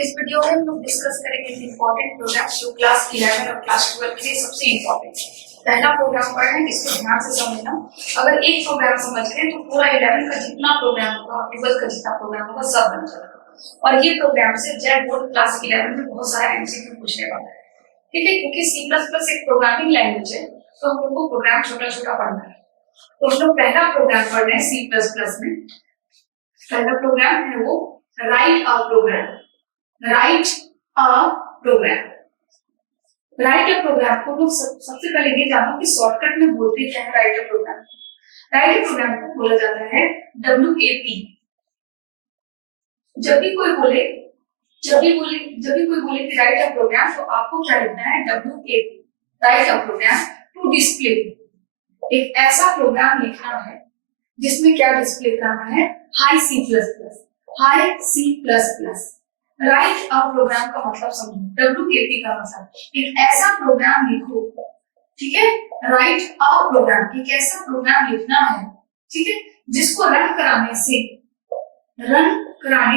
इस वीडियो में हम लोग डिस्कस करेंगे इंपॉर्टेंट प्रोग्राम्स जो क्लास 11 और क्लास 12 के लिए सबसे इंपॉर्टेंट है। पहला प्रोग्राम पढ़ना है, इसको ध्यान से समझना। अगर एक प्रोग्राम समझ गए तो पूरा 11 का जितना प्रोग्राम होगा और 12 का जितना प्रोग्राम होगा सब बन जाएगा। और ये प्रोग्राम से जेट बोर्ड क्लास 11 में बहुत सारा एमसीक्यू पूछने वाला है, ठीक है। क्योंकि C++ एक प्रोग्रामिंग लैंग्वेज है, तो हम लोग को प्रोग्राम छोटा छोटा पढ़ना है। तो हम लोग पहला प्रोग्राम पढ़ रहे हैं C++ में। पहला प्रोग्राम है वो right a programme. Right a programme, right a programme को लोग सबसे पहले ये जानो कि शॉर्टकट में बोलते क्या है। Right a programme, right a programme को बोला जाता है WAP। जब भी कोई बोले कि राइट अ प्रोग्राम, तो आपको क्या लिखना है? WAP, write a program to display. एक ऐसा प्रोग्राम लिखना है जिसमें क्या डिस्प्ले करना है? High C++। Right a programme का मतलब समझो। WAP का मतलब एक ऐसा प्रोग्राम लिखो, ठीक है। राइट अ प्रोग्राम, एक ऐसा प्रोग्राम लिखना है, ठीक है, जिसको रन कराने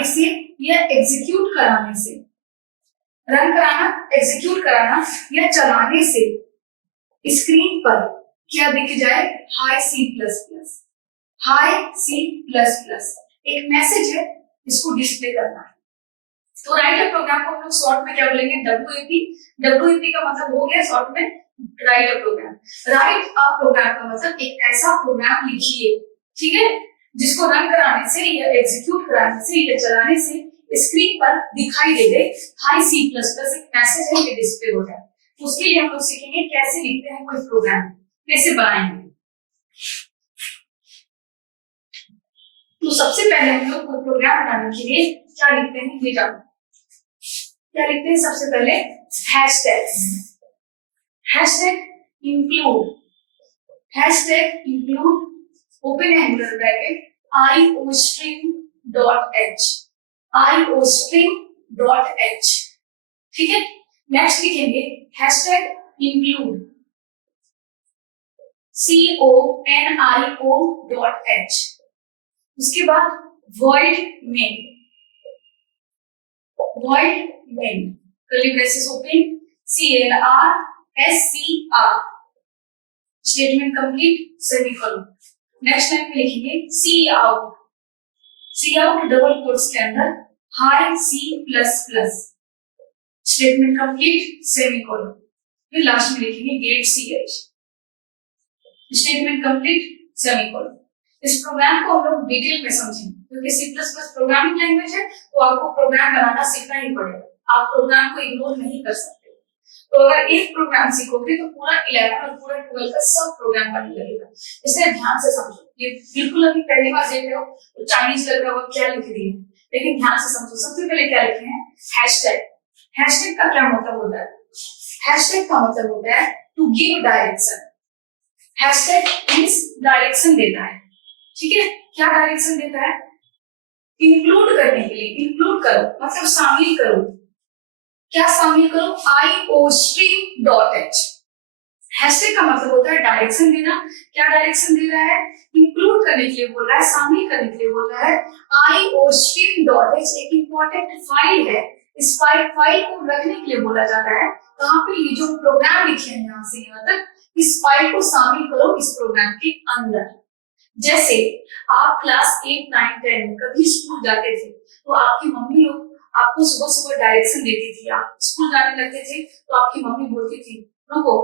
से या एग्जीक्यूट कराना या चलाने से स्क्रीन पर क्या दिख जाए? High C++। एक मैसेज है, इसको डिस्प्ले करना है। तो राइट अ प्रोग्राम को हम लोग शॉर्ट में क्या बोलेंगे? WAP का मतलब हो गया शॉर्ट में right a programme. Right a programme का मतलब एक ऐसा प्रोग्राम लिखिए, ठीक है, जिसको रन कराने से या एग्जीक्यूट कराने से या चलाने से स्क्रीन पर दिखाई दे हाई C++। एक मैसेज है, ये डिस्प्ले हो जाए। उसके लिए हम लोग सीखेंगे कैसे लिखते हैं कोई प्रोग्राम, कैसे बनाएंगे। तो सबसे पहले हम लोग कोई प्रोग्राम बनाने के लिए क्या लिखते हैं, ये जानो। क्या लिखते हैं? सबसे पहले hashtag open angle bracket iostream.h, ठीक है। नेक्स्ट लिखेंगे हैशटैग इंक्लूड CONIO.h। उसके बाद void main curly braces open CLRSCR, statement complete, semicolon. Next line पे लिखेंगे cout डबल कोट्स के अंदर hi C++, statement complete, semicolon. फिर लास्ट में लिखेंगे get ch, statement complete, semicolon. इस प्रोग्राम को हम लोग डिटेल में समझेंगे, क्योंकि C++ प्रोग्रामिंग लैंग्वेज है, तो आपको प्रोग्राम बनाना सीखना ही पड़ेगा। आप प्रोग्राम को इग्नोर नहीं कर सकते। तो अगर एक प्रोग्राम सीखोगे तो पूरा 11 और पूरा 12 का सब प्रोग्राम बनने लगेगा। इसलिए ध्यान से समझो। ये बिल्कुल अभी पहली बार देख रहे हो तो चाइनीज लग रहा होगा क्या लिख रही है, लेकिन ध्यान से समझो। सबसे पहले क्या लिखे हैं? हैशटैग का क्या मतलब होता है? हैशटैग का मतलब होता है to give direction. Hashtag means direction देता है, ठीक है। क्या डायरेक्शन देता है? इंक्लूड करने के लिए। इंक्लूड करो मतलब शामिल करो। क्या शामिल करो? iostream.h। हैशटैग का मतलब होता है डायरेक्शन देना। क्या डायरेक्शन दे रहा है? इंक्लूड करने के लिए बोल रहा है, शामिल करने के लिए बोल रहा है। iostream.h एक इंपॉर्टेंट फाइल है। इस फाइल को रखने के लिए बोला जा रहा है। कहां पे? ये जो प्रोग्राम लिखे हैं यहां से यहां तक, इस फाइल को शामिल करो इस प्रोग्राम के अंदर। जैसे आप क्लास 8, 9, 10 कभी स्कूल जाते थे तो आपकी मम्मी लोग आपको सुबह सुबह डायरेक्शन देती थी। आप स्कूल जाने लगते थे तो आपकी मम्मी बोलती थी रुको,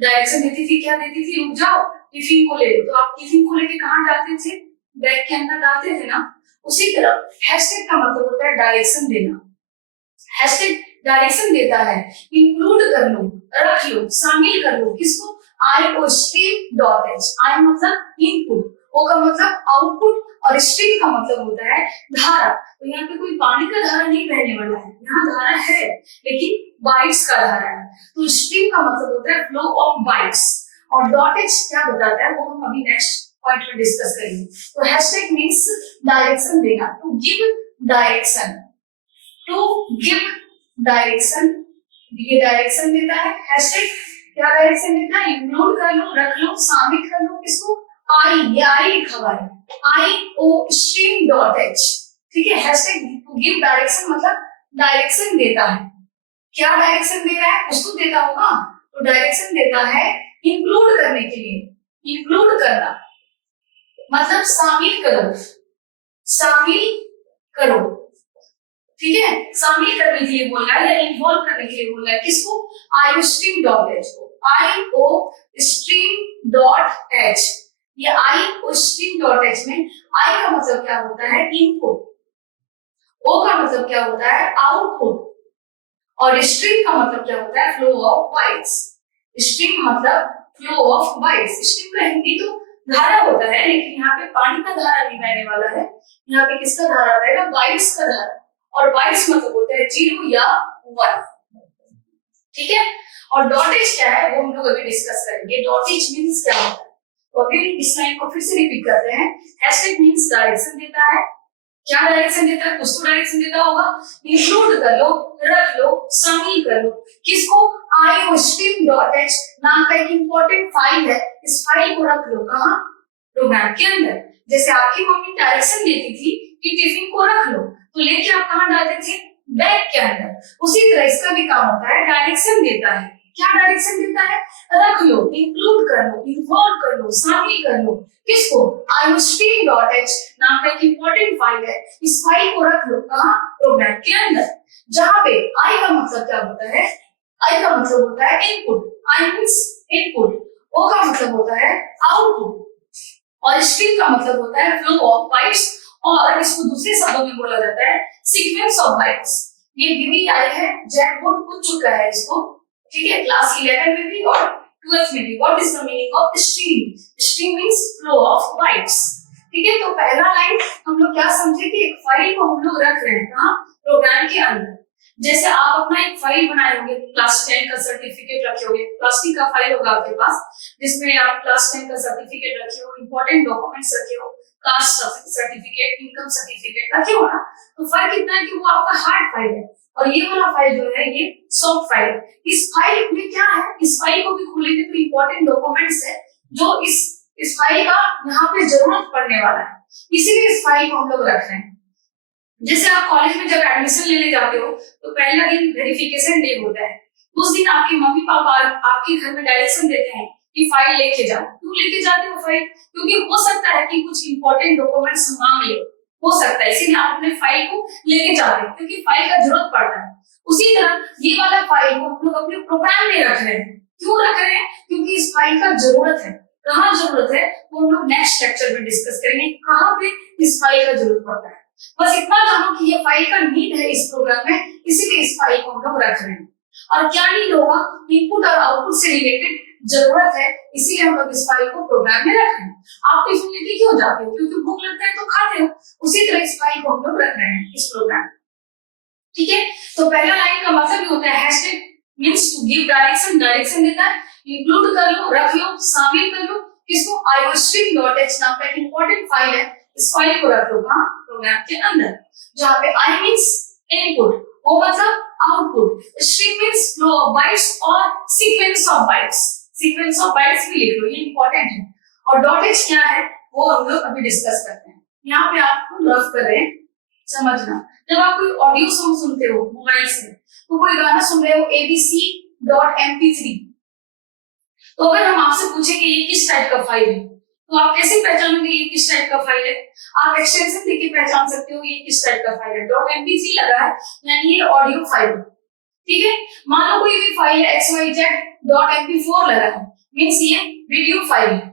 डायरेक्शन देती थी। क्या देती थी? रुक जाओ, टिफिन को ले लो। तो आप टिफिन को लेके कहां डालते थे? बैग के अंदर डालते थे ना। उसी तरह हैशटैग का मतलब होता है डायरेक्शन देना। हैशटैग डायरेक्शन देता है, इंक्लूड कर लो, रख लो, शामिल कर लो। किसको? iostream.h। आई मतलब इनपुट, ओ का मतलब आउटपुट और स्ट्रीम का मतलब होता है धारा। तो यहाँ पे कोई पानी का धारा नहीं बहने वाला है, यहाँ धारा है लेकिन बाइट्स का धारा है। तो स्ट्रीम का मतलब होता है फ्लो ऑफ बाइट्स। और .h क्या बताता है वो हम अभी नेक्स्ट पॉइंट में डिस्कस करेंगे। तो हैशटैग मींस डायरेक्शन देना, टू गिव डायरेक्शन। ये डायरेक्शन देता है। हैशटैग क्या डायरेक्शन देता है? इंक्लूड कर लो, रख लो, शामिल कर लो। किसको? आई लिखा हुआ है, iostream.h, ठीक है। हैशटैग टू गिव डायरेक्शन मतलब डायरेक्शन देता है। क्या डायरेक्शन दे रहा है, कुछ तो देता होगा, तो डायरेक्शन देता है इंक्लूड करने के लिए। इंक्लूड करना मतलब शामिल करो, शामिल करो, ठीक है, शामिल करने के लिए बोल रहा है या इन्वॉल्व करने के लिए बोल रहा है। किसको, आईओस्ट्रीम डॉट एच को, IO स्ट्रीम डॉट एच। ये IO स्ट्रीम डॉट एच में आई का मतलब क्या होता है, इनपुट, ओ का मतलब क्या होता है, आउटपुट, और स्ट्रीम का मतलब क्या होता है, फ्लो ऑफ बाइट्स। स्ट्रीम मतलब फ्लो ऑफ बाइट्स। स्ट्रीम का हिंदी तो धारा होता है, लेकिन यहाँ पे पानी का धारा नहीं बहने वाला है, यहाँ पे किसका धारा रहेगा, बाइट्स का धारा। और बाइट्स मतलब होता है 0 या 1, ठीक है। और डॉटेज क्या है वो हम लोग अभी डिस्कस करेंगे। डॉटेज मींस क्या होता है, तो अभी इस लाइन को फिर से रिपीट करते हैं। हैशटैग मींस डायरेक्शन देता है। क्या डायरेक्शन देता है, कुछ तो डायरेक्शन देता होगा। इंक्लूड कर लो, रख लो, शामिल कर लो। किसको, iostream.h नाम का एक इंपॉर्टेंट फाइल है, इस फाइल को रख लो कहाँ, प्रोग्राम के अंदर। जैसे आपकी मम्मी डायरेक्शन देती थी कि टिफिन को रख लो, तो लेके आप कहाँ डालते थे, बैग के अंदर। उसी तरह इसका भी काम होता है, डायरेक्शन देता है। क्या डायरेक्शन देता है, रख लो, इंक्लूड कर लो, इन्वॉल्व कर लो, शामिल कर लो। किसको, iostream.h नाम का एक इंपॉर्टेंट फाइल है, इस फाइल को रख लो कहाँ, प्रोग्राम के अंदर। जहां पे आई का मतलब क्या होता है, आई का मतलब होता है इनपुट, आई मींस इनपुट, ओ का मतलब होता है आउटपुट, और स्ट्रीम का मतलब होता है फ्लो ऑफ बाइट्स, और इसको दूसरे शब्दों में बोला जाता है सीक्वेंस ऑफ बाइट्स। ये VBI है, जेड बोर्ड पूछ चुका है इसको, ठीक है, क्लास 11 में भी और 12th में भी। What is the meaning of stream, stream means flow of bytes, ठीक है। तो पहला लाइन हम लोग क्या समझे कि एक फाइल को हम लोग रख रहे हैं कहाँ, प्रोग्राम के अंदर। जैसे आप अपना एक फाइल बनाए होंगे, क्लास 10 का सर्टिफिकेट रखे होंगे, प्लास्टिक का फाइल होगा आपके पास, जिसमें आप क्लास 10 का सर्टिफिकेट रखे हो, इंपॉर्टेंट डॉक्यूमेंट्स रखे हो, कास्ट सर्टिफिकेट, इनकम सर्टिफिकेट रखे हो ना। तो फर्क इतना है कि वो आपका हार्ड फाइल है, और ये वाला फाइल जो है ये सॉफ्ट फाइल है। इस फाइल में क्या है, इस फाइल को भी खोलेंगे तो इंपॉर्टेंट डॉक्यूमेंट्स है जो इस फाइल का यहाँ पे जरूरत पड़ने वाला है, इसीलिए इस फाइल को हम लोग रख रहे हैं। जैसे आप कॉलेज में जब एडमिशन लेने जाते हो तो पहला दिन वेरिफिकेशन डे होता है। उस दिन आपके मम्मी पापा आपके घर में डायरेक्शन देते हैं कि फाइल लेके जाओ। क्यों लेके जाते हो फाइल, क्योंकि हो सकता है कि कुछ इंपॉर्टेंट डॉक्यूमेंट्स मांग ले, हो सकता है, इसीलिए आप अपने फाइल को लेके जाते हो क्योंकि फाइल का जरूरत पड़ता है। उसी तरह ये वाला फाइल को हम लोग अपने प्रोग्राम में रख रहे हैं। क्यों रख रहे हैं, क्योंकि इस फाइल का जरूरत है। कहाँ जरूरत है वो हम लोग नेक्स्ट लेक्चर में डिस्कस करेंगे, कहाँ पे इस फाइल का जरूरत पड़ता है। बस इतना जानो कि ये फाइल का नीड है इस प्रोग्राम में, इसीलिए इस फाइल को हम लोग रख रहे हैं। और क्या नीड होगा, इनपुट और आउटपुट से रिलेटेड जरूरत है, इसीलिए हम लोग इस फाइल को प्रोग्राम में रख रहे हैं। आप टिफिन लेके क्यों जाते हो, क्योंकि भूख लगता है तो खाते हो, उसी तरह इस फाइल को हम लोग रख रहे हैं इस प्रोग्राम, ठीक है। तो पहला लाइन का मतलब ये होता है hashtag means to give direction, direction देता है, इंक्लूड कर लो, रख लो, शामिल कर लो। किसको, iostream.h नाम का एक इंपॉर्टेंट फाइल है, इस फाइल को रख लो कहाँ, प्रोग्राम के अंदर। जहाँ पे आई मींस इनपुट, ओ मतलब output, stream means flow of bytes और sequence of bytes. Sequence of bytes भी लिख लो, ये इंपॉर्टेंट है। और डॉटेज क्या है वो हम लोग अभी डिस्कस करते हैं। यहाँ पे आपको लव कर रहे हैं, समझना। जब आप कोई ऑडियो सॉन्ग सुनते हो मोबाइल से, तो कोई गाना सुन रहे हो abc.mp3, तो अगर हम आपसे पूछे कि ये किस टाइप का फाइल है, तो आप कैसे पहचानोगे ये किस टाइप का फाइल है। आप एक्सटेंशन देके पहचान सकते हो ये किस टाइप का फाइल है। .mp3 लगा है यानी ये ऑडियो फाइल है, ठीक है। मान लो कोई भी फाइल है xyz.mp4 लगा है, मींस ये वीडियो फाइल है,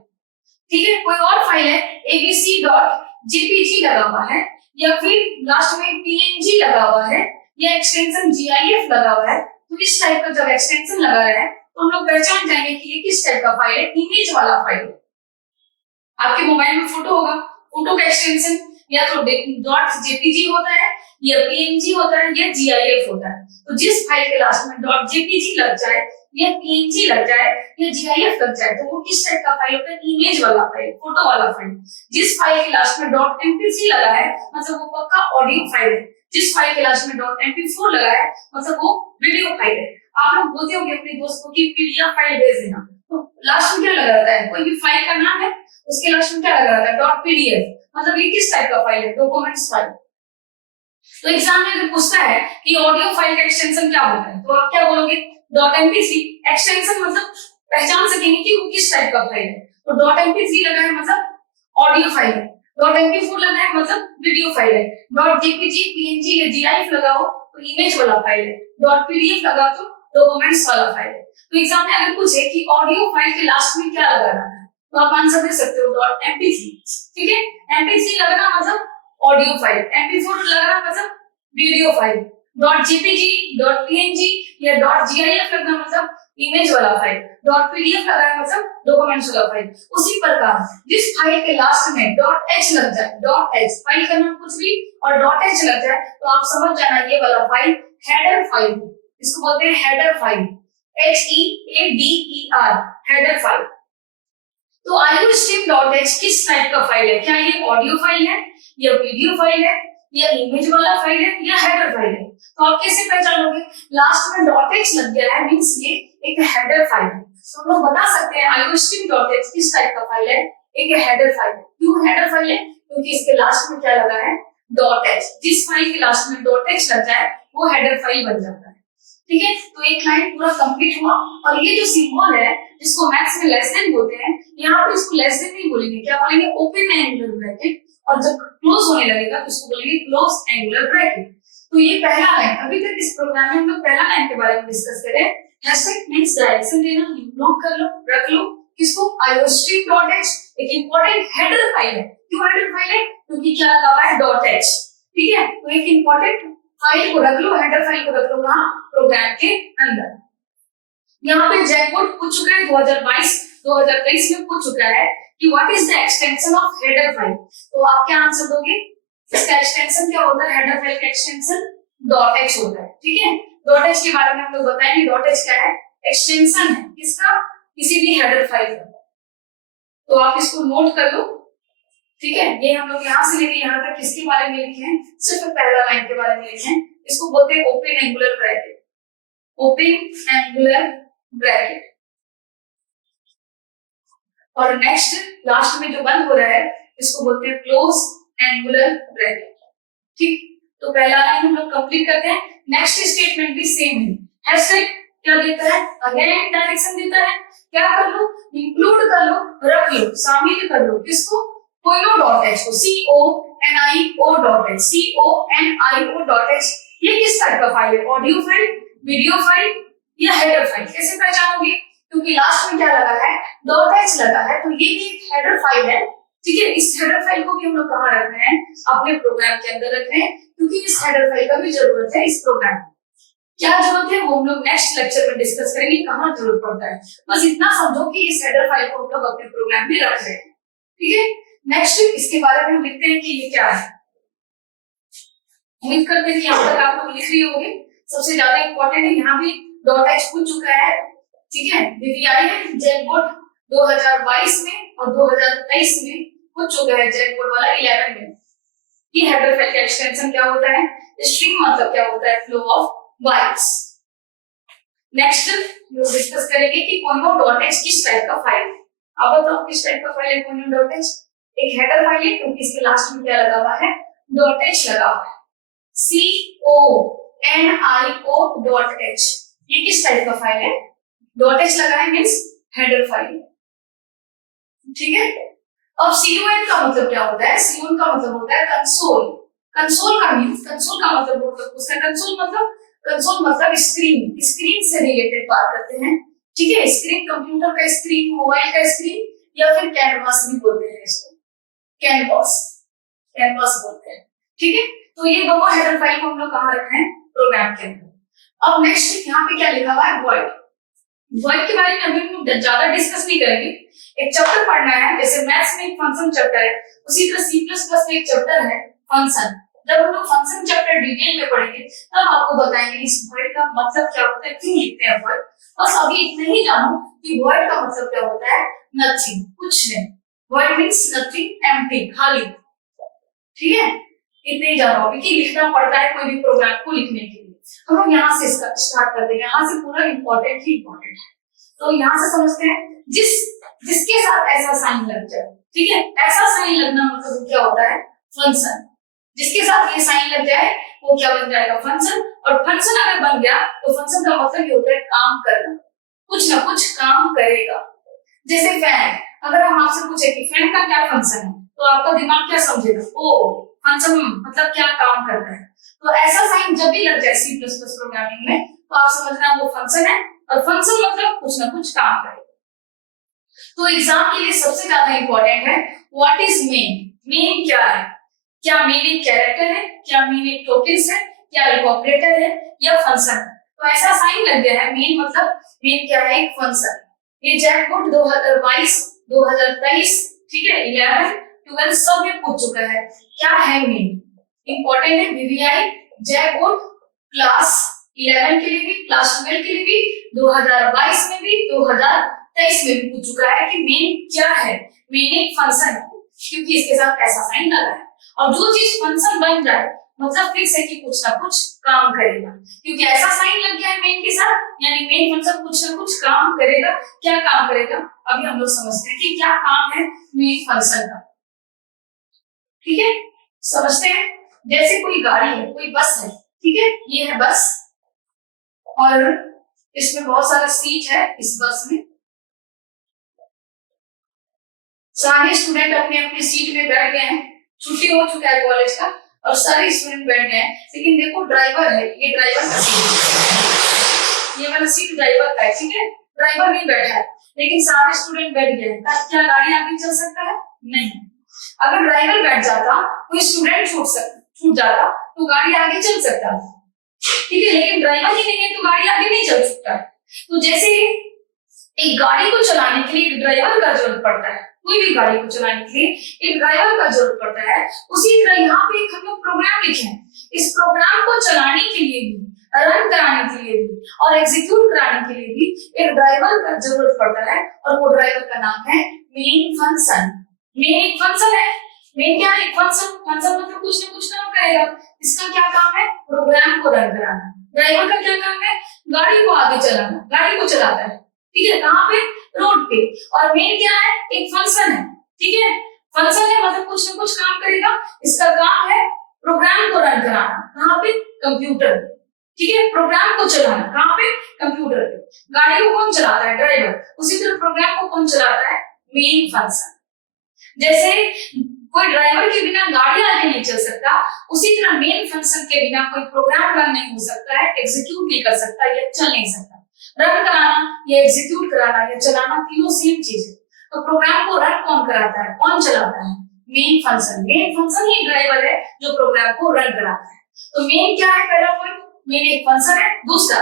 ठीक है। कोई और फाइल है abc.jpg लगा हुआ है, या फिर लास्ट में png लगा हुआ है, या एक्सटेंशन gif लगा हुआ है, तो इस टाइप का जब एक्सटेंशन लगा है तो हम लोग पहचान जाएंगे कि ये किस टाइप का फाइल है, इमेज वाला फाइल है। आपके मोबाइल में फोटो होगा, फोटो का एक्सटेंशन या तो .jpg होता है, या png होता है, या gif होता है। तो जिस फाइल के लास्ट में .jpg लग जाए, या png लग जाए, या gif लग जाए, तो वो किस टाइप का फाइल होता है, इमेज वाला फाइल, फोटो वाला फाइल। जिस फाइल के लास्ट में .mp3 लगा है मतलब वो पक्का ऑडियो फाइल है। जिस फाइल के लास्ट में .mp4 लगा है मतलब वो वीडियो फाइल है। आप लोग बोलते होंगे अपने दोस्त को कि पीडीएफ फाइल भेज देना, तो लास्ट में क्या लगा रहता है, कोई भी फाइल का नाम है उसके लास्ट में क्या लगा रहता है, .pdf, मतलब ये किस टाइप का फाइल है, डॉक्यूमेंट्स फाइल। तो एग्जाम में अगर पूछता है कि ऑडियो फाइल का एक्सटेंशन क्या होता है, तो आप क्या बोलोगे? Dot MP3. एक्सटेंशन मतलब पहचान सकेंगे कि वो किस टाइप का फाइल है। तो डॉट एमपी3 लगा है मतलब ऑडियो फाइल है, डॉट एमपी4 लगा है मतलब वीडियो फाइल है, डॉट जेपीजी, पीएनजी या जीआईएफ लगाओ तो इमेज वाला फाइल है, डॉट पीडीएफ लगा तो डॉक्यूमेंट्स वाला फाइल है। तो एग्जाम में अगर पूछे कि ऑडियो फाइल के लास्ट में क्या लगाना है, तो आप आंसर दे सकते हो डॉट एमपी3। ठीक है, एमपी3 लगना मतलब ऑडियो फाइल, एमपी4 लगना मतलब video file, dot JPG, dot PNG या डॉट जीआईएफ लगना मतलब इमेज वाला फाइल, डॉट पीडीएफ लगा मतलब डॉक्यूमेंट्स वाला फाइल। उसी प्रकार जिस फाइल के लास्ट में डॉट एच लग जाए, डॉट एच फाइल का नाम कुछ भी और डॉट एच लग जाए तो आप समझ जाना ये वाला फाइल हेडर फाइल, इसको बोलते हैं header file, HEADER, header file. तो iostream.h किस टाइप का फाइल है? क्या ये ऑडियो फाइल है या वीडियो फाइल है या इमेज वाला फाइल है या हेडर फाइल है? तो आप कैसे पहचानोगे? लास्ट में डॉट एच लग गया है मींस ये एक हेडर फाइल है। तो हम लोग बता सकते हैं iostream.h किस टाइप का फाइल है? एक हेडर फाइल है। क्यों हेडर फाइल है? क्योंकि इसके लास्ट में क्या लगा है? Dot H. जिस फाइल के लास्ट में डॉट एच लग जाए वो हेडर फाइल बन जाता है। ठीक है, तो एक लाइन पूरा कंप्लीट हुआ। और ये जो सिंबल है जिसको मैथ्स में लेस देन बोलते हैं, यहाँ पे इसको लेस देन नहीं बोलेंगे, क्या बोलेंगे? Open angular bracket. और जब क्लोज होने लगेगा तो इसको बोलेंगे क्लोज एंगुलर ब्रैकेट। तो ये पहला लाइन, अभी तक इस प्रोग्राम में हम लोग पहला लाइन के बारे में डिस्कस करें। हैशटैग मींस डायरेक्शन देना, नोट कर लो, रख लो। किसको? iostream.h एक इंपॉर्टेंट हेडर फाइल है। क्यों हेडर फाइल है? क्योंकि क्या लगा हुआ है? Dot H. ठीक है, तो एक इंपॉर्टेंट फाइल को रख लो, हेडर फाइल को रख लो वहां प्रोग्राम के अंदर। यहाँ पे जैकबोर्ड पूछ चुका है 2022-2023 में पूछ चुका है कि what is the extension of header file. तो आप क्या आंसर दोगे? इसका एक्सटेंशन क्या होता है? हेडर फाइल का एक्सटेंशन डॉट एच होता है। ठीक है, डॉट एच के बारे में हम लोग बताएंगे। डॉट एच क्या है? एक्सटेंशन है किसका? किसी भी हेडर फाइल का। तो आप इसको नोट कर लो। ठीक है, ये हम लोग यहाँ से लेके यहाँ तक किसके बारे में लिखे हैं? सिर्फ पहला लाइन के बारे में लिखे हैं। इसको बोलते हैं open angular bracket, open angular bracket. और नेक्स्ट लास्ट में जो बंद हो रहा है इसको बोलते हैं क्लोज एंगुलर ब्रैकेट। ठीक, तो पहला लाइन हम लोग कंप्लीट करते हैं। नेक्स्ट स्टेटमेंट भी सेम है। हैशटैग क्या देता है? अगेन डायरेक्शन देता है। क्या कर लो? इंक्लूड कर लो, रख लो, शामिल कर लो। किसको? CONIO.h को, CONIO.h, CONIO.h। ये किस टाइप का फाइल है? ऑडियो फाइल, वीडियो फाइल या हेडर फाइल? कैसे पहचानोगे? क्योंकि लास्ट में क्या लगा है? डॉट एच लगा है, तो ये भी एक हेडर फाइल है। ठीक है, इस हेडर फाइल को भी हम लोग कहाँ रख रहे हैं? अपने प्रोग्राम के अंदर रख रहे हैं, क्योंकि इस हेडर फाइल का भी जरूरत है इस प्रोग्राम में। क्या जरूरत है वो हम लोग नेक्स्ट लेक्चर में डिस्कस करेंगे, कहाँ जरूरत पड़ता है। बस इतना समझो कि इस हेडर फाइल को हम लोग अपने प्रोग्राम में रख रहे हैं। ठीक है, नेक्स्ट इसके बारे में हम लिखते हैं कि ये क्या है। उम्मीद करते हैं कि यहाँ तक आप लोग लिख रही होंगे। सबसे ज्यादा इंपॉर्टेंट है, यहाँ भी डॉट एच पूछ चुका है। ठीक है, डीवीआई है जैकबोर्ड 2022 में और 2023 में पूछ चुका है जैकबोर्ड वाला 11 में। ये हेडर फाइल का एक्सटेंशन क्या होता है? स्ट्रीम मतलब क्या होता है? Flow of bytes. नेक्स्ट हम डिस्कस करेंगे कि CONIO.h किस टाइप का फाइल है। अब बताओ किस टाइप का फाइल है CONIO.h? एक हेडर फाइल है क्योंकि इसके लास्ट में क्या लगा हुआ है? डॉट एच लगा हुआ है। CONIO.h ये किस टाइप का फाइल है? डॉट एच लगा है मींस हेडर फाइल। ठीक है, अब CON का मतलब क्या होता है? CON का मतलब होता है कंसोल। कंसोल का मींस, कंसोल का मतलब उसका कंसोल मतलब स्क्रीन, स्क्रीन से रिलेटेड बात करते हैं। ठीक है, स्क्रीन कंप्यूटर का स्क्रीन, मोबाइल का स्क्रीन या फिर कैनवास भी बोलते हैं इसको, कैनवास, कैनवास बोलते हैं। ठीक है, तो ये दोनों हेडर फाइल को हम लोग कहाँ रखे हैं? प्रोग्राम के अंदर। अब नेक्स्ट यहाँ पे क्या लिखा हुआ है? वॉइड। वॉइड के बारे में अभी हम ज्यादा डिस्कस नहीं करेंगे। एक चैप्टर पढ़ना है, जैसे मैथ्स में एक फंक्शन चैप्टर है, उसी तरह C++ में एक चैप्टर है फंक्शन। जब हम लोग फंक्शन चैप्टर डिटेल में पढ़ेंगे तब आपको बताएंगे इस वॉइड का मतलब क्या होता है, क्यों लिखते हैं वॉइड। बस अभी इतना ही जानो कि वॉइड का मतलब क्या होता है? नथिंग, कुछ नहीं। वॉइड मींस नथिंग, एम्प्टी, खाली। ठीक है, इतने ही जानो अभी कि लिखना पड़ता है कोई भी प्रोग्राम को लिखने के लिए। हम लोग यहाँ से स्टार्ट करते हैं, यहाँ से पूरा इंपॉर्टेंट ही इंपॉर्टेंट है। तो यहाँ से समझते हैं जिसके साथ ऐसा साइन लग जाए। ठीक है, ऐसा साइन लगना मतलब क्या होता है? फंक्शन। जिसके साथ ये साइन लग जाए वो क्या बन जाएगा, फंक्शन। और फंक्शन अगर बन गया तो फंक्शन का मतलब ये होता है काम करना, कुछ ना कुछ काम करेगा। जैसे फैन, अगर हम आपसे पूछे कि फैन का क्या फंक्शन है, तो आपका दिमाग क्या समझेगा, ओ फंक्शन मतलब क्या काम करता है। तो ऐसा साइन जब भी लग जाए सी प्लस प्लस प्रोग्रामिंग में, तो आप समझना वो फंक्शन है, और फंक्शन मतलब कुछ ना कुछ काम करेगा। तो एग्जाम के लिए सबसे ज्यादा इंपॉर्टेंट है व्हाट इज मेन। मेन क्या है, क्या मेन एक कैरेक्टर है, क्या मेन एक टोकन्स है, क्या एक ऑपरेटर है, या फंक्शन है। तो ऐसा साइन लग गया है, मेन मतलब मेन क्या है, एक फंक्शन। ये जैकपॉट 2022 2023 ठीक है 11 12 सब में पूछ चुका है, क्या है मेन। इंपॉर्टेंट है वीवीआई जैकपॉट क्लास 11 के लिए भी, क्लास 12 के लिए भी, 2022 में भी, 2023 में भी पूछ चुका है कि मेन क्या है। मेन एक फंक्शन है, क्योंकि इसके साथ ऐसा साइन लगा है। और जो चीज फंक्शन बन जाए मतलब फिक्स है कि कुछ ना कुछ काम करेगा, क्योंकि ऐसा साइन लग गया है मेन के साथ, यानी मेन फंक्शन कुछ ना कुछ काम करेगा। क्या काम करेगा, अभी हम लोग समझते हैं कि क्या काम है मेन फंक्शन का। ठीक है, समझते हैं। जैसे कोई गाड़ी है, कोई बस है, ठीक है, ये है बस, और इसमें बहुत सारा सीट है इस बस में। सारे स्टूडेंट अपने अपने सीट में बैठ गए हैं, छुट्टी हो चुका है कॉलेज का, और सारे स्टूडेंट बैठ गए हैं। लेकिन देखो ड्राइवर है, ये ड्राइवर का सीट है, ये वाला सीट ड्राइवर का है, ठीक है, ड्राइवर नहीं बैठा है, लेकिन सारे स्टूडेंट बैठ गए हैं। क्या गाड़ी आगे चल सकता है, नहीं। अगर ड्राइवर बैठ जाता, कोई स्टूडेंट छूट जाता, तो गाड़ी आगे चल सकता था, ठीक है, लेकिन ड्राइवर ही नहीं है तो गाड़ी आगे नहीं चल सकता। तो जैसे एक गाड़ी को चलाने के लिए ड्राइवर का जरूरत पड़ता है, कोई भी गाड़ी को चलाने के लिए एक ड्राइवर का जरूरत पड़ता है, उसी तरह यहाँ पे एक हम लोग प्रोग्राम लिखे हैं। इस प्रोग्राम को चलाने के लिए भी, रन कराने के लिए भी, और एग्जीक्यूट कराने के लिए भी एक ड्राइवर का जरूरत पड़ता है, और वो ड्राइवर का नाम है मेन फंक्शन। मेन एक फंक्शन है, मेन क्या है, एक फंक्शन। फंक्शन मतलब कुछ ना कुछ काम करेगा। इसका क्या काम है, प्रोग्राम को रन कराना। ड्राइवर का क्या काम है, गाड़ी को आगे चलाना, गाड़ी को चलाता है, ठीक है, कहाँ पे, रोड पे। और मेन क्या है, एक फंक्शन है, ठीक है, फंक्शन है मतलब कुछ ना कुछ काम करेगा। इसका काम है प्रोग्राम को रन कराना, कहाँ पे, कंप्यूटर, ठीक है, प्रोग्राम को चलाना, कहाँ पे, कंप्यूटर पे। गाड़ी को कौन चलाता है, ड्राइवर। उसी तरह प्रोग्राम को कौन चलाता है, मेन फंक्शन। जैसे कोई ड्राइवर के बिना गाड़ी आगे नहीं चल सकता, उसी तरह मेन फंक्शन के बिना कोई प्रोग्राम रन नहीं हो सकता है, एग्जीक्यूट नहीं कर सकता या चल नहीं सकता। रन कराना या एग्जीक्यूट कराना या चलाना तीनों सेम चीज है। तो प्रोग्राम को रन कौन कराता है, कौन चलाता है, मेन फंक्शन। मेन फंक्शन ही ड्राइवर है जो प्रोग्राम को रन कराता है। तो मेन क्या है, पहला पॉइंट, मेन एक फंक्शन है। दूसरा,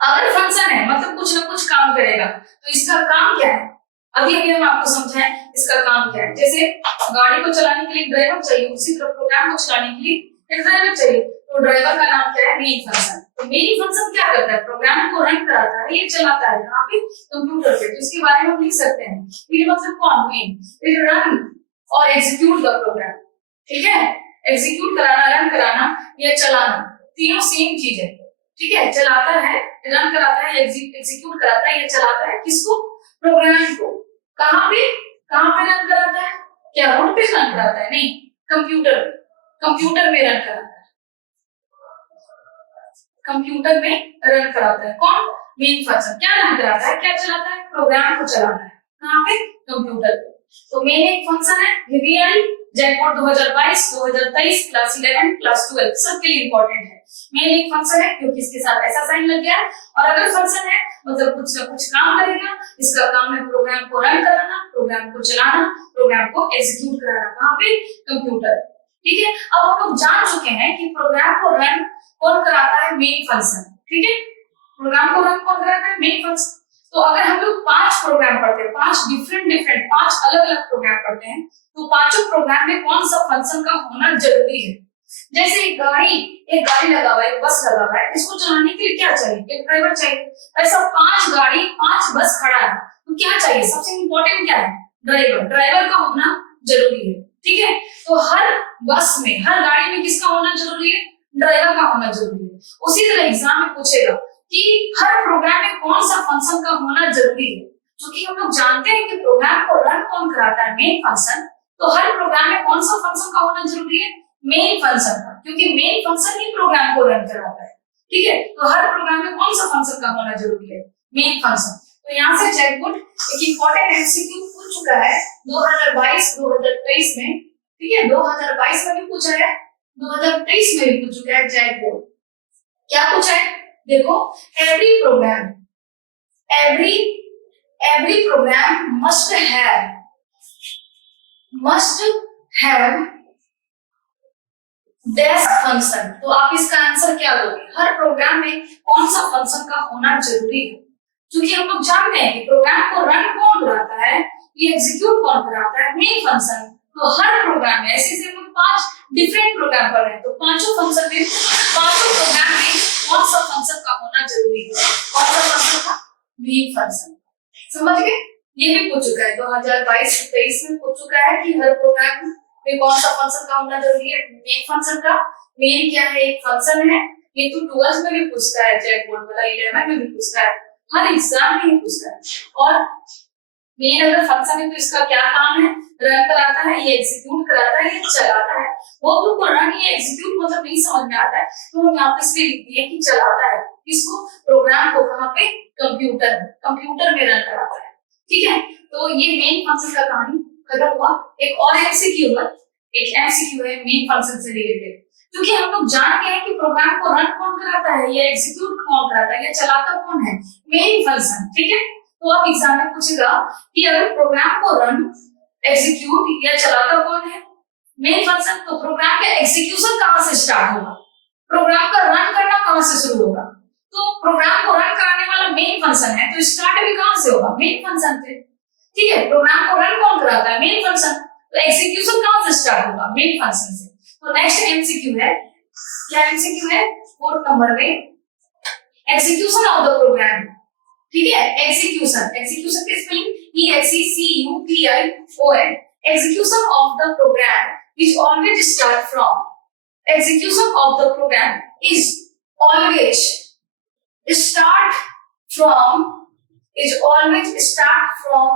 अगर फंक्शन है मतलब कुछ ना कुछ काम करेगा, तो इसका काम क्या है, अभी अभी हम आपको समझाएं इसका काम क्या है। जैसे गाड़ी को चलाने के लिए ड्राइवर चाहिए, उसी तरह प्रोग्राम को चलाने के लिए एक ड्राइवर चाहिए। तो ड्राइवर का नाम क्या है, मेन फंक्शन। तो मेन फंक्शन क्या करता है, प्रोग्राम को रन कराता है, ये चलाता है कहाँ पे, कंप्यूटर पे। तो इसके बारे में हम लिख सकते हैं, ये मतलब कौन, मेन। इट रन और एग्जीक्यूट द प्रोग्राम, ठीक है, एग्जीक्यूट कराना, रन कराना या चलाना तीनों सेम चीज है, ठीक है। चलाता है, रन कराता है, एग्जीक्यूट कराता है या चलाता है किसको, प्रोग्राम को। कहाँ पे रन कराता है, क्या रोड पे रन कराता है, नहीं, कंप्यूटर में रन कराता है, कंप्यूटर में रन कराता है। कौन, मेन फंक्शन। क्या रन कराता है, क्या चलाता है, प्रोग्राम को चलाता है, कहाँ पे, कंप्यूटर पे। तो मेन एक फंक्शन है, वीवीआई जैकपॉट 2022 2023 क्लास 11 क्लास 12 सबके लिए इंपॉर्टेंट है। मेन एक फंक्शन है क्योंकि इसके साथ ऐसा साइन लग गया है, और अगर फंक्शन है मतलब कुछ ना कुछ काम करेगा। इसका काम है प्रोग्राम को रन कराना, प्रोग्राम को चलाना, प्रोग्राम को एग्जीक्यूट कराना, कहाँ पे, कंप्यूटर। ठीक है, अब हम लोग जान चुके हैं कि प्रोग्राम को रन कौन कराता है, मेन फंक्शन। ठीक है, प्रोग्राम को रन कौन कराता है, मेन फंक्शन। तो अगर हम लोग 5 प्रोग्राम पढ़ते हैं, 5 डिफरेंट 5 अलग-अलग प्रोग्राम पढ़ते हैं, तो पांचों प्रोग्राम में कौन सा फंक्शन का होना जरूरी है। जैसे एक गाड़ी लगा हुआ है, एक बस लगा हुआ है, इसको चलाने के लिए क्या चाहिए, एक ड्राइवर चाहिए। ऐसा 5 गाड़ी 5 बस खड़ा है, तो क्या चाहिए, सबसे इंपॉर्टेंट क्या है, ड्राइवर का होना जरूरी है। ठीक है, तो हर बस में, हर गाड़ी में किसका होना जरूरी है, ड्राइवर का होना जरूरी है। उसी तरह एग्जाम में पूछेगा कि हर प्रोग्राम में कौन सा फंक्शन का होना जरूरी है। क्योंकि हम लोग जानते हैं कि प्रोग्राम को रन कौन कराता है, मेन फंक्शन। तो हर प्रोग्राम में कौन सा फंक्शन का होना जरूरी है, मेन फंक्शन का। क्योंकि मेन फंक्शन ही प्रोग्राम को रन कराता है। ठीक है, तो हर प्रोग्राम में कौन सा फंक्शन का होना जरूरी है? Main function. तो यहाँ से जैकबोर्ड एक इंपॉर्टेंट एमसीक्यू पूछ चुका है 2022-2023 में। ठीक है, 2022 में भी पूछा है, 2023 में भी पूछ चुका है जैकबोर्ड। क्या पूछा है? देखो, every programme must have dash function. तो आप इसका आंसर क्या दोगे? हर प्रोग्राम में कौन सा फंक्शन का होना जरूरी है? क्योंकि हम लोग जानते हैं कि प्रोग्राम को रन कौन कराता है, ये एग्जीक्यूट कौन कराता है? Main function. तो हर प्रोग्राम में ऐसे हम लोग 5 डिफरेंट प्रोग्राम पढ़ रहे हैं, तो पांचों प्रोग्राम में कौन सा फंक्शन का होना जरूरी है? कौन सा फंक्शन का? Main function. समझ गए? ये भी पूछ चुका है 2022-23 में पूछ चुका है कि हर प्रोग्राम में कौन सा फंक्शन का होना जरूरी है? मेन फंक्शन का। मेन क्या है? एक फंक्शन है। ये तो 12th में भी पूछता है जैकबोर्ड वाला, 11 में भी पूछता है, हर एग्जाम में ही पूछता है। और मेन अगर फंक्शन है तो इसका क्या काम है? रन कराता है, ये एग्जीक्यूट कराता है, ये चलाता है। वो तुमको रन या एग्जीक्यूट मतलब नहीं समझ में आता है तो हम यहाँ पे इसलिए लिख दिए कि चलाता है। इसको प्रोग्राम को कहाँ पे? कंप्यूटर में रन कराता है। ठीक है, तो ये मेन फंक्शन का कहानी खत्म हुआ। एक और एमसीक्यू है मेन फंक्शन से रिलेटेड, क्योंकि हम लोग जानते हैं कि प्रोग्राम को रन कौन कराता है, या एग्जीक्यूट कौन कराता है, या चलाता कौन है? Main function. ठीक है, तो अब एग्जाम में पूछेगा कि अगर प्रोग्राम को रन, एग्जीक्यूट या चलाता कौन है? Main function. तो प्रोग्राम का एग्जीक्यूशन कहां से स्टार्ट होगा? प्रोग्राम का रन करना कहां से शुरू होगा? तो प्रोग्राम को रन कराने वाला मेन फंक्शन है, तो स्टार्ट भी कहां से होगा? मेन फंक्शन से। ठीक है, प्रोग्राम को रन कौन कराता है? Main function. तो एग्जीक्यूशन कहां से स्टार्ट होगा? मेन फंक्शन से। तो नेक्स्ट एमसीक्यू है, क्या एमसीक्यू है? 4 नंबर में, एग्जीक्यूशन ऑफ द प्रोग्राम। ठीक है, एग्जीक्यूशन की spelling EXECUTION। Execution of the program is always start from, execution of the program is always start from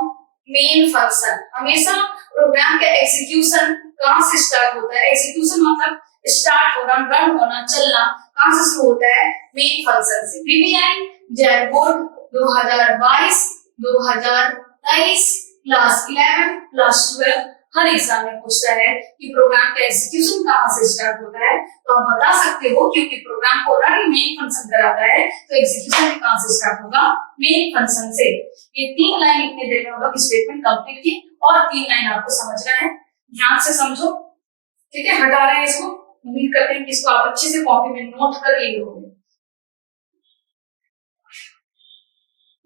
main function। हमेशा प्रोग्राम का एग्जीक्यूशन कहां से स्टार्ट होता है? एग्जीक्यूशन मतलब स्टार्ट होना, रन होना, चलना कहां से शुरू होता है? मेन फंक्शन से। VBI जैकबोर्ड 2022, 2023, क्लास 11, क्लास 12 हर एग्जाम में पूछता है कि प्रोग्राम का एग्जीक्यूशन कहां से स्टार्ट होता है। तो आप बता सकते हो क्योंकि प्रोग्राम को रन मेन फंक्शन कराता है, तो एग्जीक्यूशन कहां से स्टार्ट होगा? मेन फंक्शन से। ये 3 लाइन इतने देर में होगा कि स्टेटमेंट कंप्लीट की, और 3 लाइन आपको समझना है, ध्यान से समझो। ठीक है, हटा रहे हैं इसको। उम्मीद करते हैं कि इसको आप अच्छे से कॉपी में नोट कर लिए होंगे।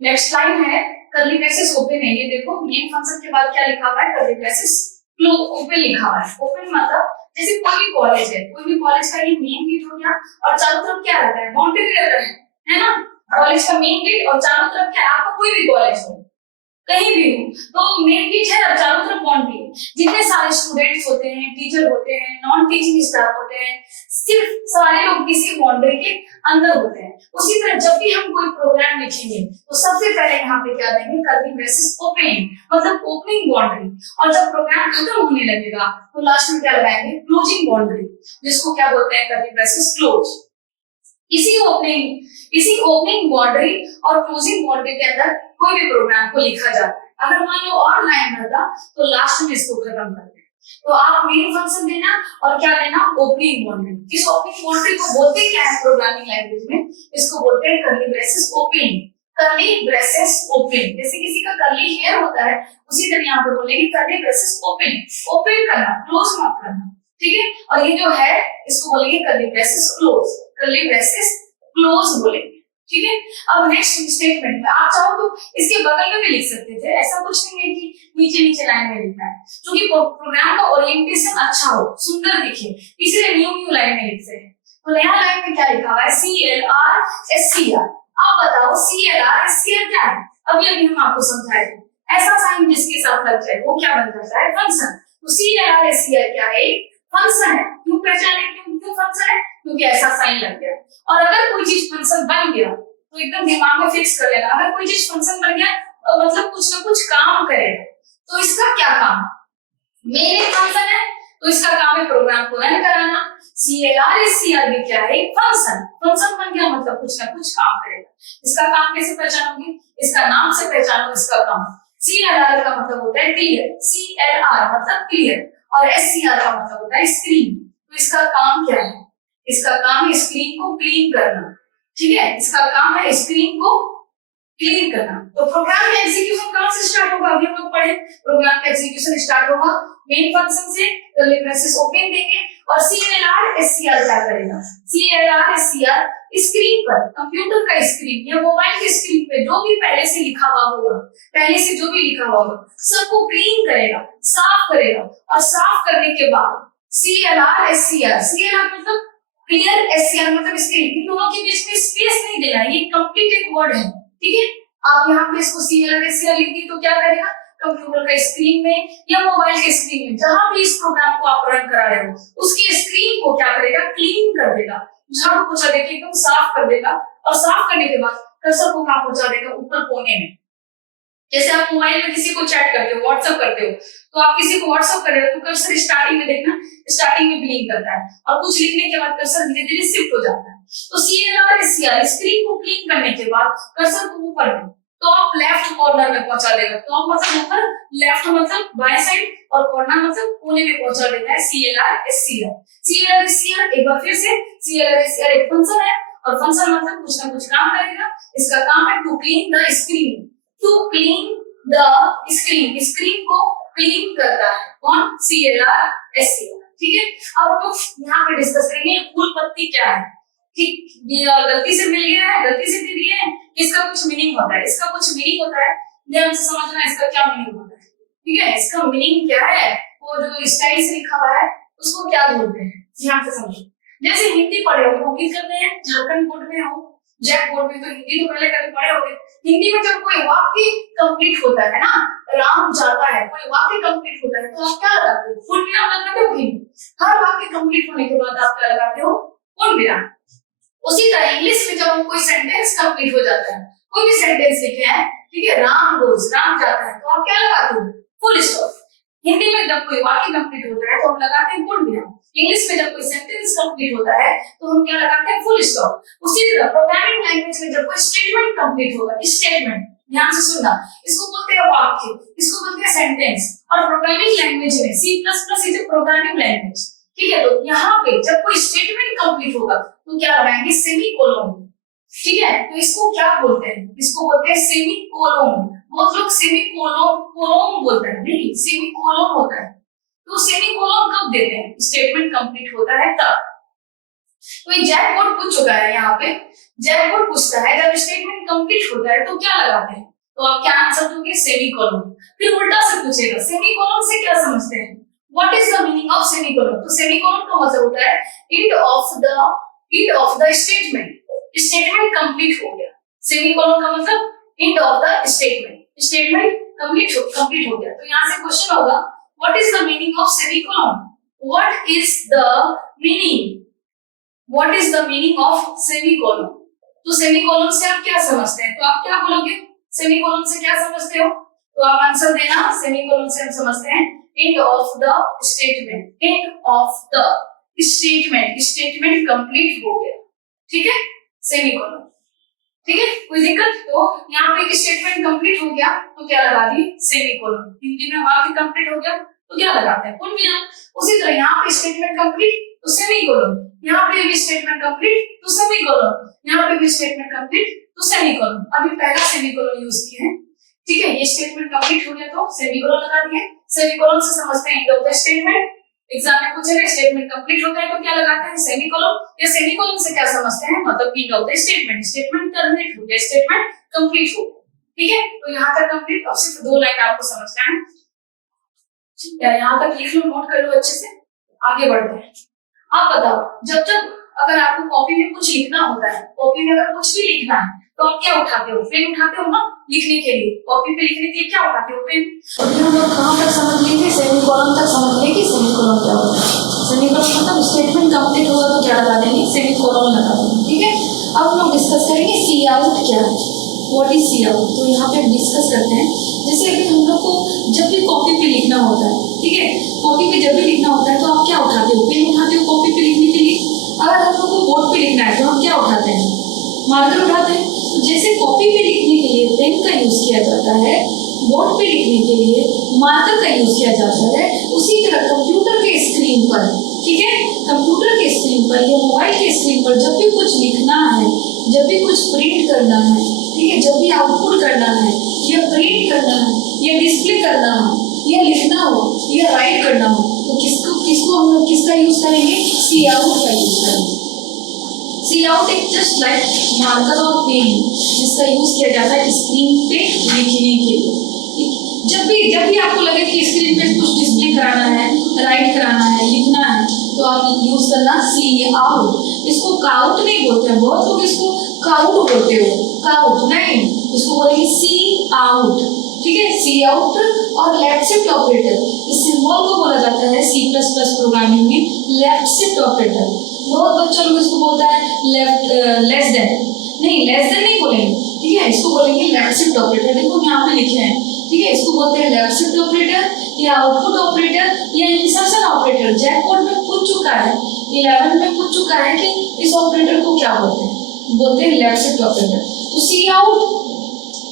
नेक्स्ट लाइन है कर्ली ब्रेसेस ओपन है। ये देखो, मेन फंक्शन के बाद क्या लिखा हुआ है? कर्ली ब्रेसेस क्लोज ओपन लिखा हुआ है। ओपन मतलब जैसे कोई भी कॉलेज है, कोई भी कॉलेज का ये मेन गेट हो गया, और चारों तरफ क्या रहता है? बाउंड्री रहता है ना? कॉलेज का मेन गेट, और चारों तरफ क्या? आपका कोई भी कॉलेज हो, कहीं भी हो, तो मेन गेट है और चारों तरफ बाउंड्री है। जितने सारे स्टूडेंट्स होते हैं, टीचर होते हैं, नॉन टीचिंग स्टाफ होते हैं, सिर्फ सारे लोग किसी बाउंड्री के अंदर होते हैं। उसी तरह जब भी हम कोई प्रोग्राम लिखेंगे तो सबसे पहले यहाँ पे क्या देंगे? कर्ली ब्रेसेस ओपन, मतलब ओपनिंग बाउंड्री। और जब प्रोग्राम खत्म होने लगेगा तो लास्ट में क्या लगाएंगे? क्लोजिंग बाउंड्री, जिसको क्या बोलते हैं? Curly braces close. इसी ओपनिंग बाउंड्री और क्लोजिंग बाउंड्री के अंदर कोई भी प्रोग्राम को लिखा जाता है। अगर मान लो और लाइन रहता तो लास्ट में इसको खत्म कर दें। तो आप मेन फंक्शन देना और क्या देना? Opening boundary. इस ओपनिंग बाउंड्री को बोलते क्या है प्रोग्रामिंग लैंग्वेज में? इसको बोलते हैं curly braces open. Curly braces open, जैसे किसी का कर्ली हेयर होता है उसी तरह यहाँ पे बोलेंगे कर्ली ब्रेसेस ओपन। ओपन करना, क्लोज मत करना। ठीक है, और ये जो है इसको बोलेंगे curly braces close. Curly braces close बोलेंगे। ठीक है, अब नेक्स्ट स्टेटमेंट में आप चाहो तो इसके बगल में भी लिख सकते थे, ऐसा कुछ नहीं है कि नीचे नीचे लाइन में लिखना है। क्योंकि प्रोग्राम का ओरिएंटेशन अच्छा हो, सुंदर दिखे, इसलिए न्यू लाइन में लिखते हैं। तो नया लाइन में क्या लिखा हुआ है? CLRSCR। आप बताओ CLRSCR क्या है? अभी हम आपको समझाए थे। ऐसा साइन जिसके साथ लग जाए वो क्या बन जाता है? फंक्शन। तो CLRSCR क्या है? फंक्शन है। क्यों पहचाने? क्यों फंक्शन है? क्योंकि ऐसा साइन लग गया। और अगर कोई चीज फंक्शन बन गया तो एकदम दिमाग में फिक्स कर लेना, अगर कोई चीज फंक्शन बन गया तो मतलब कुछ ना कुछ काम करेगा। तो इसका क्या काम? मेन फंक्शन है तो इसका काम है प्रोग्राम को रन कराना। CLR भी क्या है, एक फंक्शन। फंक्शन बन गया मतलब कुछ ना कुछ काम करेगा। इसका काम कैसे पहचानोगे, इसका नाम से पहचानो इसका काम। CLR का मतलब होता है क्लियर, CLR मतलब क्लियर, और SCR का मतलब होता है स्क्रीन। तो इसका काम क्या है, इसका काम है स्क्रीन को क्लीन करना, ठीक है, इसका काम है स्क्रीन को क्लीन करना। तो प्रोग्राम का एग्जीक्यूशन कहां से स्टार्ट होगा, अभी हम लोग पढ़े। प्रोग्राम का एग्जीक्यूशन स्टार्ट होगा मेन फंक्शन से, कर्ली ब्रेसेस ओपन देंगे और CLR SCR क्या करेगा, CLR SCR स्क्रीन पर, कंप्यूटर का स्क्रीन या मोबाइल के स्क्रीन पे जो भी पहले से लिखा हुआ होगा, पहले से जो भी लिखा हुआ होगा सबको क्लीन करेगा, साफ करेगा, और साफ करने के बाद CLR SCR, CLR मतलब क्लियर, SCR मतलब स्क्रीन, इन दोनों के बीच में स्पेस नहीं देना, ये कंप्लीट एक वर्ड है, ठीक है। आप यहाँ पे इसको CLR SCR लिख दी तो क्या करेगा, कंप्यूटर का स्क्रीन में या मोबाइल के स्क्रीन में जहां भी इस प्रोग्राम को आप रन करा रहे हो उसकी स्क्रीन को क्या करेगा, क्लीन कर देगा, झाड़ू पोछा देके एकदम साफ कर देगा, और साफ करने के बाद कर्सर को कहां पहुंचा देगा, ऊपर कोने में। जैसे आप मोबाइल में किसी को चैट करते हो, व्हाट्सएप करते हो, तो आप किसी को व्हाट्सएप कर रहे हो तो कर्सर स्टार्टिंग में देखना, स्टार्टिंग में ब्लिंक करता है, और कुछ लिखने के बाद कर्सर धीरे धीरे शिफ्ट हो जाता है। तो CLR SCR स्क्रीन को क्लीन करने के बाद कर्सर को ऊपर में, तो आप लेफ्ट कॉर्नर में पहुंचा देगा। तो आप मतलब ऊपर, लेफ्ट मतलब बाएं साइड, और कॉर्नर मतलब कोने में पहुंचा देता है CLR SCR। CLR SCR एक बार फिर से, CLR SCR एक फंक्शन है, और फंक्शन मतलब कुछ ना कुछ काम करेगा। इसका काम है to clean the screen, to clean the screen, screen को क्लीन करता है कौन, CLR SCR, ठीक है। अब हम लोग यहाँ पे डिस्कस करेंगे फूल पत्ती क्या है, ठीक, ये गलती से मिल गया है, गलती से दे दिए हैं, इसका कुछ मीनिंग होता है, इसका कुछ मीनिंग होता है, ध्यान से समझना इसका क्या मीनिंग होता है, ठीक है। इसका मीनिंग क्या है, वो जो स्टाइल से लिखा हुआ है उसको क्या बोलते हैं, ध्यान से समझो। जैसे हिंदी पढ़े हो, अंकित करते हैं झारखंड बोर्ड में हो, जैक बोर्ड में, तो हिंदी तो पहले कभी पढ़े होंगे। हिंदी में जब कोई वाक्य कंप्लीट होता है ना, राम जाता है, कोई वाक्य कंप्लीट होता है तो आप क्या लगाते हो, फुल विराम लगाते हो। हर वाक्य कंप्लीट होने के बाद आप क्या लगाते हो, फुल विराम। उसी तरह इंग्लिश में जब कोई सेंटेंस कंप्लीट हो जाता है, कोई भी सेंटेंस लिखे हैं, ठीक है, राम गोज, राम जाता है, तो आप क्या लगाते हो, फुल स्टॉप। हिंदी में जब कोई वाक्य कंप्लीट होता है तो हम लगाते हैं फुल विराम। इंग्लिश में जब कोई सेंटेंस कंप्लीट होता है तो हम क्या लगाते हैं, फुल स्टॉप। उसी तरह प्रोग्रामिंग लैंग्वेज में जब कोई स्टेटमेंट कंप्लीट होगा, स्टेटमेंट, ध्यान से सुनना, इसको बोलते हैं वाक्य, इसको बोलते हैं सेंटेंस। और प्रोग्रामिंग लैंग्वेज में C++ is a programming language, ठीक है। तो यहाँ पे जब कोई स्टेटमेंट कंप्लीट होगा तो क्या लगाएंगे, सेमीकोलन, ठीक है। तो इसको क्या बोलते हैं, इसको बोलते हैं सेमीकोलन। बहुत लोग सेमीकोलन कोलन बोलते हैं, नहीं, सेमीकोलन होता है। तो सेमीकोलन कब देते हैं, स्टेटमेंट कंप्लीट होता है तब। तो ये जैक बोर्ड पूछ चुका है, यहाँ पे जैक बोर्ड पूछता है जब स्टेटमेंट कंप्लीट होता है तो क्या लगाते हैं, तो आप क्या आंसर दोगे, सेमीकोलन। फिर उल्टा से पूछेगा, सेमीकोलन से क्या समझते हैं, what is the meaning of semicolon. तो सेमीकोलन का मतलब होता है end of the statement, statement complete हो गया। सेमीकोलन का मतलब end of the statement, statement complete हो गया। तो यहाँ से क्वेश्चन होगा, what is the meaning of semicolon, what is the meaning, what is the meaning of semicolon. तो सेमीकोलन से आप क्या समझते हैं, तो आप क्या बोलोगे, सेमीकोलन से क्या समझते हो, तो आप आंसर देना। सेमीकोलन से हम समझते हैं end of the statement, end of the statement, statement complete हो गया, ठीक है, सेमीकोलन, ठीक है। कोई दिक्कत, तो यहाँ पे एक स्टेटमेंट कंप्लीट हो गया तो क्या लगा दी, सेमीकोलन। हिंदी में वाक्य कंप्लीट हो गया तो क्या लगाते हैं, पूर्ण विराम। उसी तरह यहाँ पे स्टेटमेंट कंप्लीट तो सेमीकोलन, यहाँ पे भी स्टेटमेंट कंप्लीट तो सेमीकोलन, यहाँ पे भी स्टेटमेंट कंप्लीट तो सेमीकोलन। अभी पहला सेमीकोलन यूज किए हैं, ठीक है। ये स्टेटमेंट कंप्लीट हो गया तो सेमीकोलन लगा दिए। सेमीकोलन से समझते हैं end of the statement. Exam में पूछेगा स्टेटमेंट कंप्लीट होता है तो क्या लगाते हैं, सेमीकोलन। या सेमीकोलन से क्या समझते हैं, मतलब end of the statement, statement terminate हो गया, स्टेटमेंट कंप्लीट हो गया, ठीक है। तो यहाँ तक कंप्लीट। अब सिर्फ दो लाइन आपको समझना है, यहाँ तक लिख लो, नोट कर लो अच्छे से, आगे बढ़ते हैं। आप बताओ, जब अगर आपको कॉपी में कुछ लिखना होता है, कॉपी में अगर कुछ भी लिखना है तो आप क्या उठाते हो, पेन उठाते हो ना लिखने के लिए। कॉपी पे लिखने के लिए क्या उठाते हो, पेन। अभी हम लोग कहाँ तक समझ लिए थे, सेमीकोलन तक समझ लिए कि सेमीकोलन क्या होता है। सेमीकोलन मतलब स्टेटमेंट कंप्लीट होगा तो क्या लगा देंगे, सेमीकोलन लगा देंगे, ठीक है। अब हम लोग डिस्कस करेंगे सी आउट क्या है। What is C out. तो यहाँ पे हम डिस्कस करते हैं। जैसे अगर हम लोग को जब भी कॉपी पे लिखना होता है, ठीक है, कॉपी पे जब भी लिखना होता है तो आप क्या उठाते हो, पेन उठाते हो कॉपी पे लिखने के लिए। अगर हम लोग को बोर्ड पे लिखना है तो हम क्या उठाते हैं, मार्कर उठाते हैं। तो जैसे कॉपी पे लिखने के लिए पेन का यूज किया जाता है, बोर्ड पे लिखने के लिए मार्कर का यूज किया जाता है, उसी तरह कंप्यूटर के स्क्रीन पर, ठीक है, कंप्यूटर के स्क्रीन पर या मोबाइल के स्क्रीन पर जब भी कुछ लिखना है, जब भी कुछ प्रिंट करना है, ठीक है, जब भी आउटपुट करना है या प्रिंट करना है या डिस्प्ले करना हो या लिखना हो या राइट करना हो, तो किसको किसको हम लोग किसका यूज करेंगे, सी आउट का यूज करेंगे। सी आउट एक जस्ट लाइक मार्कर और पेन जिसका यूज किया जाता है स्क्रीन पे लिखने के लिए। जब भी आपको लगे कि स्क्रीन पे कुछ डिस्प्ले कराना है, राइट कराना है, लिखना है, तो आप यूज करना सी आउट। इसको काउट नहीं बोलते हैं, बहुत लोग इसको काउट बोलते हो, काउट नहीं, इसको बोलेंगे सी आउट, ठीक है, सी आउट। और लेफ्ट शिफ्ट ऑपरेटर, इस सिंबल को बोला जाता है सी प्लस प्लस प्रोग्रामिंग में लेफ्ट शिफ्ट ऑपरेटर। बहुत बच्चों लोग इसको बोलता है लेफ्ट लेस देन, नहीं बोलेंगे, ठीक है, इसको बोलेंगे लेफ्ट शिफ्ट ऑपरेटर। देखो यहाँ पे लिखे हैं, ठीक है, इसको बोलते हैं लेफ्ट शिफ्ट ऑपरेटर या आउटपुट ऑपरेटर या इंसर्शन ऑपरेटर। जैक बोर्ड में पूछ चुका है, 11 में पूछ चुका है कि इस ऑपरेटर को क्या बोलते हैं लेफ्ट शिफ्ट ऑपरेटर। तो सी आउट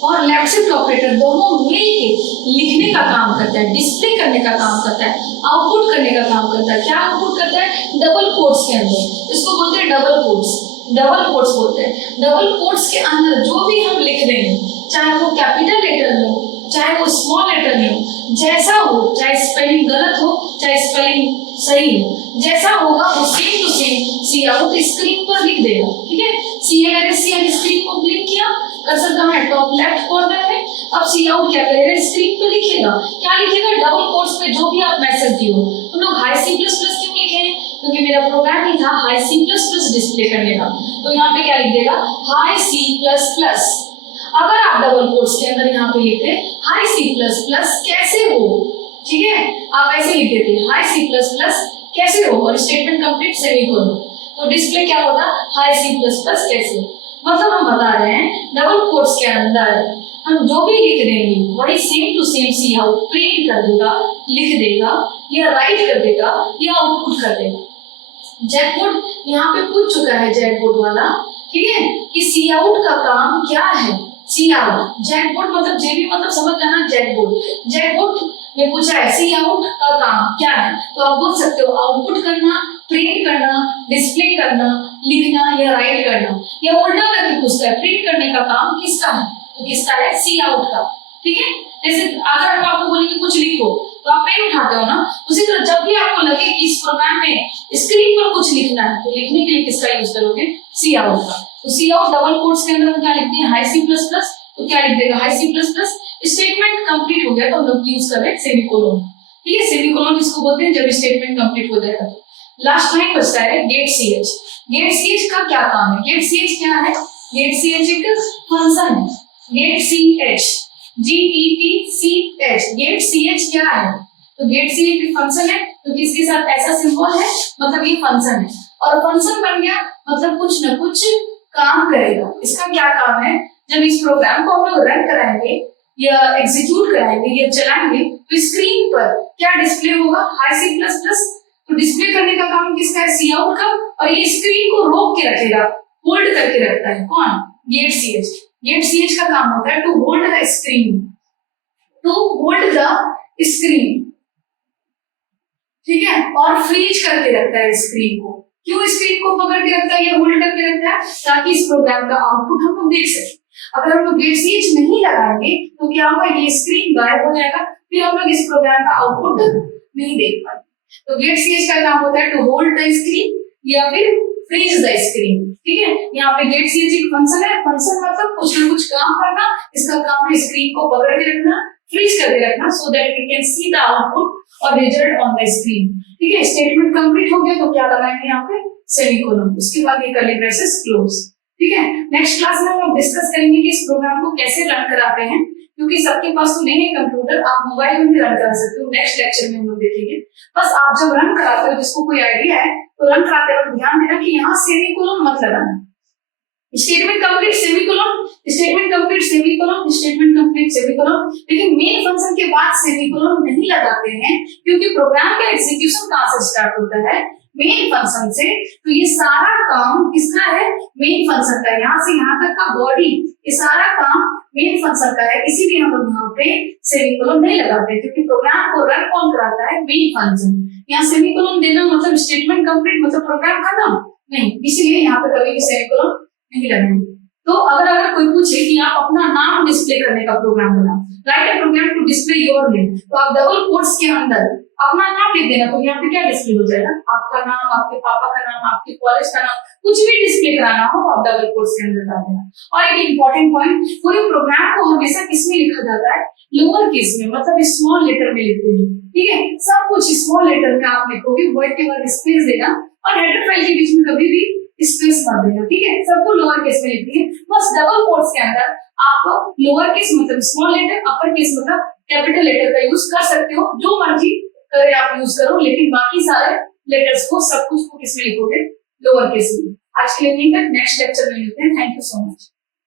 और लेफ्ट शिफ्ट ऑपरेटर दोनों मिलके लिखने का काम करता है, डिस्प्ले करने का काम करता है, आउटपुट करने का काम करता है। क्या आउटपुट करता है, डबल कोट्स के अंदर, इसको बोलते हैं डबल कोट्स बोलते हैं। डबल कोट्स के अंदर जो भी हम लिख देंगे, चाहे वो कैपिटल लेटर में हो, चाहे वो स्मॉल लेटर में हो, जैसा हो, चाहे स्पेलिंग गलत हो चाहे स्पेलिंग सही हो, जैसा होगा वो same to same C out screen पर लिख देगा, ठीक है। सी मैंने सी स्क्रीन को क्लिक किया, कर्सर कहाँ है, टॉप लेफ्ट कॉर्नर में। अब सी आउट क्या करेगा, स्क्रीन पर लिखेगा। क्या लिखेगा, डबल कोट्स पे जो भी आप मैसेज दिए हो। हम लोग हाई सी प्लस प्लस क्यों लिखे हैं, क्योंकि मेरा प्रोग्राम ही था hi C plus plus display करने का। तो यहाँ पे क्या लिख देगा, हाई सी प्लस प्लस। अगर आप डबल कोट्स के अंदर यहाँ पे लिखते हाई सी प्लस प्लस कैसे हो, ठीक है, आप ऐसे लिख देते हाई सी प्लस प्लस कैसे हो और स्टेटमेंट कंप्लीट सेमीकोलन, तो डिस्प्ले क्या होगा, हाई सी प्लस प्लस कैसे। मतलब हम बता रहे हैं डबल कोट्स के अंदर हम जो भी लिख देंगे वही same to same C out print कर देगा, लिख देगा या राइट कर देगा या आउटपुट कर देगा। जैकबोर्ड यहाँ पे पूछ चुका है जैकबोर्ड वाला, ठीक है, कि सी आउट का काम क्या है। सी आउट जैकबोर्ड मतलब जेबी मतलब समझ जाना, जैकबोर्ड में पूछा है सी आउट का काम क्या है, तो आप बोल सकते हो आउटपुट करना, प्रिंट करना, डिस्प्ले करना, लिखना या राइट करना। या उल्टा करके पूछता है प्रिंट करने का काम किसका है, तो किसका है, सी आउट का, ठीक है। जैसे अगर हम आपको बोलेंगे कुछ लिखो तो आप पेन उठाते हो ना, उसी तरह जब भी आपको लगे कि इस प्रोग्राम में स्क्रीन पर कुछ लिखना है तो लिखने के लिए किसका यूज करोगे, सी आउट का। तो सी आउट डबल कोट्स के अंदर क्या लिखते हैं, हाई सी प्लस प्लस, तो क्या लिख देगा, hi C plus plus. Statement complete हो गया तो हम लोग यूज कर रहे हैं सेमीकोलन, ठीक है, सेमीकोलन इसको बोलते हैं जब स्टेटमेंट कंप्लीट हो जाएगा। लास्ट लाइन बचता है गेट सीएच। गेट सीएच का क्या काम है, गेट सीएच क्या है, गेट सीएच एक फंक्शन है, get CH GET get CH क्या है, तो गेट सीएच एक फंक्शन है, तो किसके साथ ऐसा सिंबल है मतलब ये फंक्शन है, और फंक्शन बन गया मतलब कुछ ना कुछ काम करेगा। इसका क्या काम है, जब इस प्रोग्राम को हम लोग रन कराएंगे या एग्जीक्यूट कराएंगे या चलाएंगे तो स्क्रीन पर क्या डिस्प्ले होगा, हाई सी प्लस प्लस। तो डिस्प्ले करने का काम किसका है, सी आउट का, और ये स्क्रीन को रोक के रखेगा, होल्ड करके रखता है कौन, गेट सीएच। गेट सीएच का काम होता है to hold the screen, to hold the screen, ठीक है, और फ्रीज करके रखता है स्क्रीन को। क्यों स्क्रीन को पकड़ के रखता है या होल्ड करके रखता है, ताकि इस प्रोग्राम का आउटपुट हम लोग देख सकें। अगर हम लोग गेट सीएच नहीं लगाएंगे तो क्या होगा, ये स्क्रीन गायब हो जाएगा, फिर हम लोग इस प्रोग्राम का आउटपुट नहीं देख पाएंगे। तो गेट सीएच का काम होता है टू होल्ड द स्क्रीन या फिर फ्रीज द स्क्रीन, ठीक है। यहाँ पे गेट सीएच एक फंक्शन है, फंक्शन मतलब कुछ ना कुछ काम करना, इसका काम है स्क्रीन को पकड़ के रखना, फ्रीज करके रखना, so that we can see the output और रिजल्ट ऑन द स्क्रीन, ठीक है। स्टेटमेंट कंप्लीट हो गया तो क्या लगाएंगे यहाँ पे, सेमीकोलन, उसके बाद ये कर्ली ब्रेसेस क्लोज, ठीक है। नेक्स्ट क्लास में हम लोग डिस्कस करेंगे कि इस प्रोग्राम को कैसे रन कराते हैं, क्योंकि सबके पास तो नहीं है कंप्यूटर, आप मोबाइल में भी रन करा सकते हो। नेक्स्ट लेक्चर में हम लोग देखेंगे। बस आप जब रन कराते हो, जिसको कोई आइडिया है तो रन कराते वक्त ध्यान देना कि यहाँ सेमीकोलन मत लगाना। Statement complete semicolon, statement complete semicolon, statement complete semicolon. लेकिन मेन फंक्शन के बाद सेमीकोलन नहीं लगाते हैं क्योंकि प्रोग्राम का एग्जीक्यूशन कहां से स्टार्ट होता है, मेन फंक्शन से। तो ये सारा काम किसका है, मेन फंक्शन का। यहाँ से यहाँ तक का बॉडी, ये सारा काम मेन फंक्शन का है, इसीलिए हम लोग यहाँ पे सेमीकोलन नहीं लगाते क्योंकि प्रोग्राम को रन कौन कराता है, मेन फंक्शन। यहाँ सेमीकोलन देना मतलब स्टेटमेंट कंप्लीट मतलब प्रोग्राम खत्म नहीं, इसलिए यहाँ पे कभी भी सेमीकोलन नहीं लगाएंगे। तो अगर कोई पूछे कि आप अपना नाम डिस्प्ले करने का प्रोग्राम बनाओ, write a program to display your name, तो आप डबल कोट्स के अंदर अपना नाम लिख देना, तो यहाँ पे क्या डिस्प्ले हो जाएगा, आपका नाम, आपके पापा का नाम, आपके कॉलेज का नाम, कुछ भी डिस्प्ले कराना हो आप डबल कोट्स के अंदर डाल देना। और एक इंपॉर्टेंट पॉइंट, पूरे प्रोग्राम को हमेशा किसमें लिखा जाता है, लोअर केस में, मतलब स्मॉल लेटर में लिखते हैं, ठीक है। सब कुछ स्मॉल लेटर में आप लिखोगे, वर्ड के बाद स्पेस देना और हेडर फाइल के बीच में कभी भी स्पेस मत देना, ठीक है। सबको लोअर केस में लिखती है, बस डबल कोट्स के अंदर आप लोअर केस मतलब स्मॉल लेटर, अपर केस मतलब कैपिटल लेटर का यूज कर सकते हो, जो मर्जी करे आप यूज करो, लेकिन बाकी सारे लेटर्स को सब कुछ को किसमें लिखोगे, लोअर केस में। आज के लिए नहीं, नेक्स्ट लेक्चर में मिलते हैं। Thank you so much.